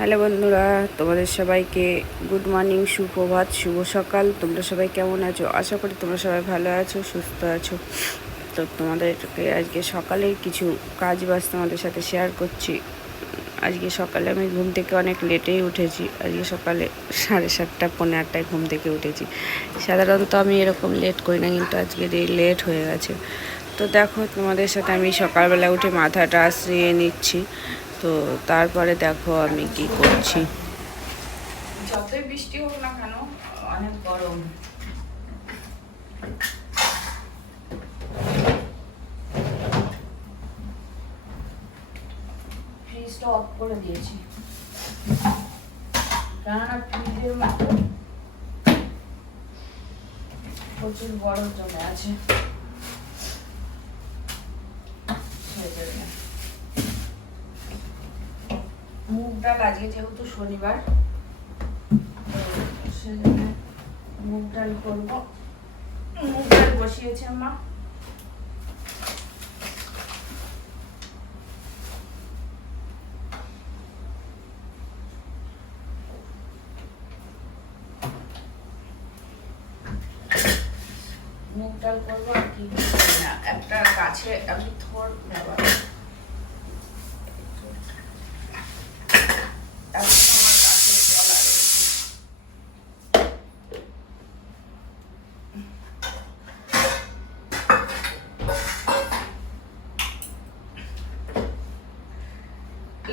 Hello বন্ধুরা, তোমাদের সবাইকে গুড মর্নিং, সুপ্রভাত, শুভ সকাল। তোমরা সবাই কেমন আছো? আশা করি তোমরা সবাই ভালো আছো, সুস্থ আছো। তো তোমাদেরকে আজকে সকালের কিছু কাজ বাজ তোমাদের সাথে শেয়ার করছি। আজকে সকালে আমি ঘুম থেকে অনেক লেটেই উঠেছি। আজকে সকালে 7:30 পৌনে 8টায় ঘুম থেকে উঠেছি। সাধারণত আমি এরকম লেট করি না, কিন্তু আজকে লেট হয়ে গেছে। তো দেখো, তোমাদের সাথে আমি সকালবেলা উঠে মাথাটা আশ্রিয়ে নিচ্ছি। তো তারপরে দেখো আমি কি করছি। যতই বৃষ্টি হোক না কেন, অনেক গরম। ফ্রিজটা অফ করে দিয়েছি, কেননা ফ্রিজের মতো প্রচুর বরফ জমে আছে। মুগ ডাল আজকে যেহেতু শনিবার, সেজন্য মুগ ডাল করবো। মুগ ডাল বসিয়েছে মা। মুগ ডাল করবো আর কি না, একটা গাছে আমি থোড় ব্যবহার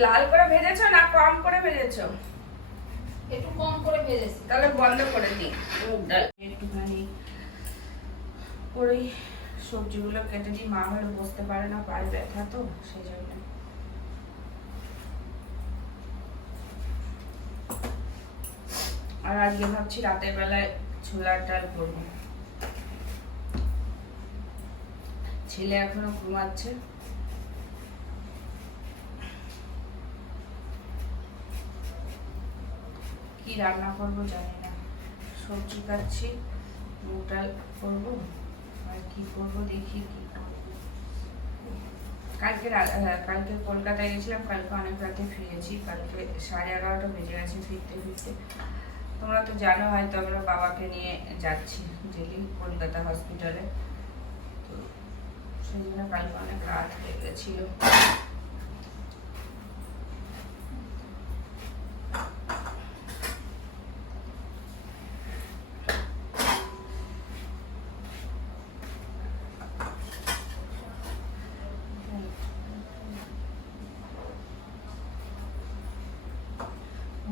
লাল করে ভেজেছো না কম করে ভেজেছো? একটু কম করে ভেজেছি। তাহলে বন্ধ করে দিই মুগ ডাল। একটুখানি করেই সবজিগুলো কেটে দিই। মা হলে বসতে পারে না, পায়ে ব্যথা, তো সেই জন্য। আর আজকে ভাবছি রাতের বেলায় ছোলার ডাল করবো। ছেলে এখনো ঘুমাচ্ছে। কি রান্না করবো জানি না। সবজি কাটছি, মুগ ডাল করবো, আর কি করবো দেখি কি করবো। কালকে কলকাতায় গেছিলাম, কালকে অনেক রাতে ফিরেছি। কালকে 11:30 বেজে গেছে ফিরতে ফিরতে। তোমরা তো জানো হয়তো আমরা বাবাকে নিয়ে যাচ্ছি ডেলি কলকাতা হসপিটালে। তো সেই জন্য কালকে অনেক রাত হয়ে গেছিল।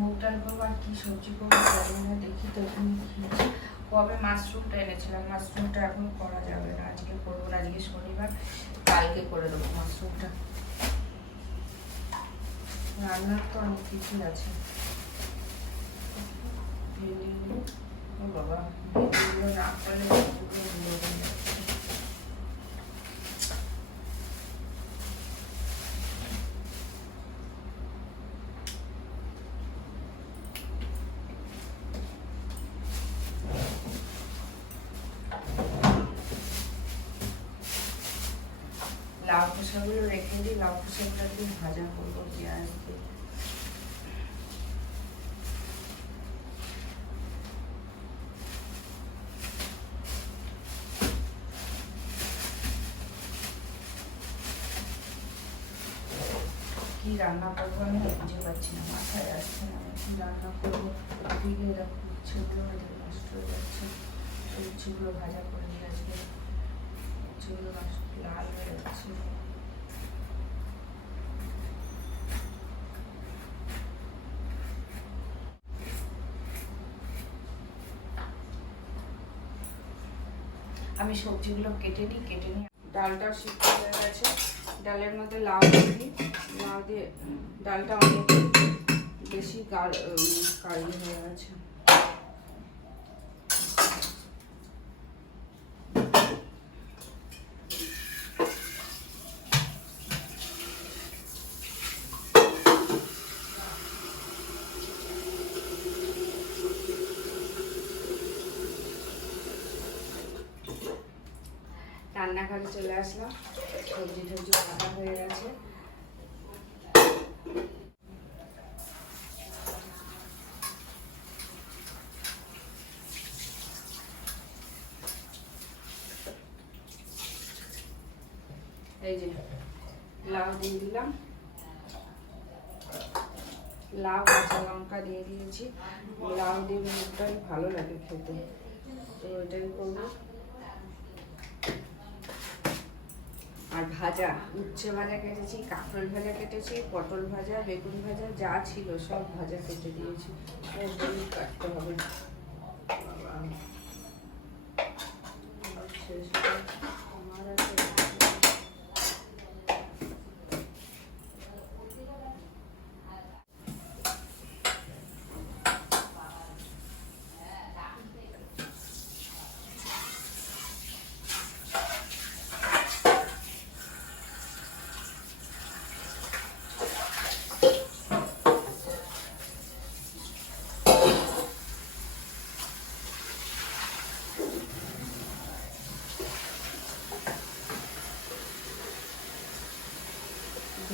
মুগ ডাল করবো আর কি সবজি করবো জানি না, দেখি। তো তুমি কবে মাশরুমটা এনেছিলাম, মাশরুমটা এখন করা যাবে না, আজকে করবো না। আজকে শনিবার, কালকে করে দেবো মাশরুমটা। রান্নার তো অনেক কিছু আছে। ও বাবা, ভেন্ডিগুলো না করলে ভেন্ডিগুলো হয়ে যাচ্ছে। লাউ খোসাগুলো রেখে দিই, লাউ খোসাগুলো একদিন ভাজা করবো পেঁয়াজ দিয়ে। কি রান্না করবো আমি বুঝে পাচ্ছি না, মাথায় আসছে না কি রান্না করবো। দিকে এরকম উচ্ছেগুলো নষ্ট হয়ে যাচ্ছে। উচ্ছেগুলো ভাজা করে নিয়ে আজকে উচ্ছেগুলো লাল হয়ে যাচ্ছে। আমি সবজিগুলো কেটে নিই। ডালটাও সিদ্ধ হয়ে গেছে। ডালের মধ্যে লাউ দিই, লাউ দিয়ে ডালটা অনেক বেশি কারি হয়ে গেছে। রান্নাঘরে চলে আসলাম, সবজি টবজি কাটা হয়ে গেছে। এই যে লাউ দিয়ে দিলাম, লাউ কাঁচা লঙ্কা দিয়ে দিয়েছি। লাউ দিয়ে মুগটাই ভালো লাগে খেতে, তো ওইটাই করবো। আর ভাজা, উচ্ছে ভাজা কেটেছি, কাঁকরোল ভাজা কেটেছি, পটল ভাজা, বেগুন ভাজা, যা ছিল সব ভাজা কেটে দিয়েছি। হলুদ কাটতে হবে। বাবা, শেষ হয়ে আমার আছে।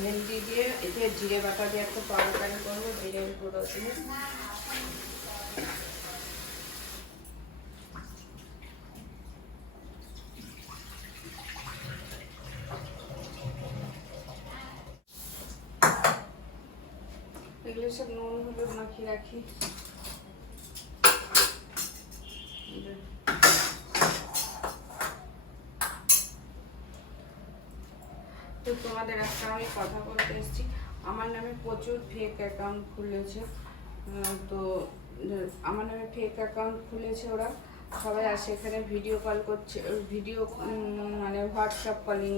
ভেন্ডি দিয়ে এতে জিরে বাটা দিয়ে একটা তরকারি করবো, জিরের গুঁড়ো দিয়ে। এগুলো সব নুন হলুদ মাখিয়ে রাখি। তো তোমাদের একটা আমি কথা বলতে এসেছি, আমার নামে প্রচুর ফেক অ্যাকাউন্ট খুলেছে। তো আমার নামে ফেক অ্যাকাউন্ট খুলেছে ওরা, সবাই আসে এখানে ভিডিও কল করছে, ভিডিও মানে হোয়াটসঅ্যাপ কলিং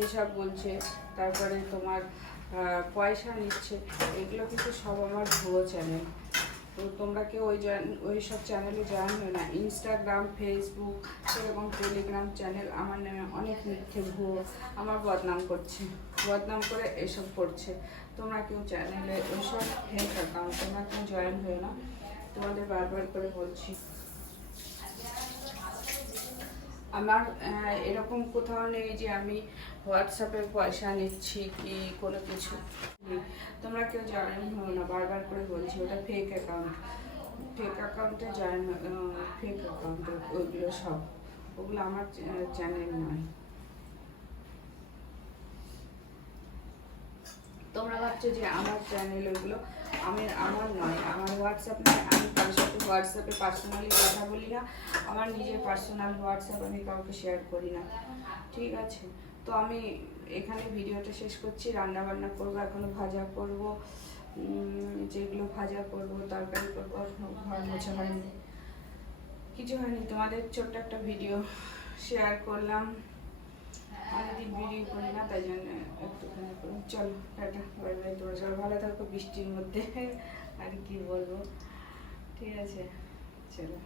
এইসব বলছে, তারপরে তোমার পয়সা নিচ্ছে। এগুলো কিন্তু সব আমার ভুয়ো চ্যানেল। তো তোমরা কেউ ওই সব চ্যানেলে জয়েন হয় না। ইনস্টাগ্রাম, ফেসবুক, এরকম টেলিগ্রাম চ্যানেল আমার নামে অনেক মিথ্যে ভুয়ো আমার বদনাম করছে, বদনাম করে এসব করছে। তোমরা কেউ চ্যানেলে ওইসব ফেক অ্যাকাউন্ট তোমরা কেউ জয়েন হয়ে না, তোমাদের বারবার করে বলছি। আমার এরকম কোথাও নেই যে আমি হোয়াটসঅ্যাপে পয়সা নিচ্ছি কি কোনো কিছু। তোমরা কেউ জয়েন হও না, বারবার করে বলছি, ওটা ফেক অ্যাকাউন্ট। ফেক অ্যাকাউন্টে জয়েন, ফেক অ্যাকাউন্ট ওইগুলো সব, ওগুলো আমার চ্যানেল নয়। তোমরা ভাবছো যে আমার চ্যানেল, ওইগুলো আমার নয়, আমার হোয়াটসঅ্যাপ নয়। আমি কারোর সাথে হোয়াটসঅ্যাপে পার্সোনালি কথা বলি না, আমার নিজের পার্সোনাল হোয়াটসঅ্যাপ আমি কাউকে শেয়ার করি না, ঠিক আছে? তো আমি এখানে ভিডিওটা শেষ করছি। রান্না বান্না করবো, এখনো ভাজা করব, যেগুলো ভাজা করব, তরকারি করবো, ঘর মোছা হয়নি, কিছু হয়নি। তোমাদের ছোট্ট একটা ভিডিও শেয়ার করলাম, অনেকদিন ভিডিও করি না, তাই জন্য একটুখানি করি। চলো টাটা, বাই বাই। তোমরা সবাই ভালো থাকো বৃষ্টির মধ্যে, আর কি বলবো, ঠিক আছে? চলো।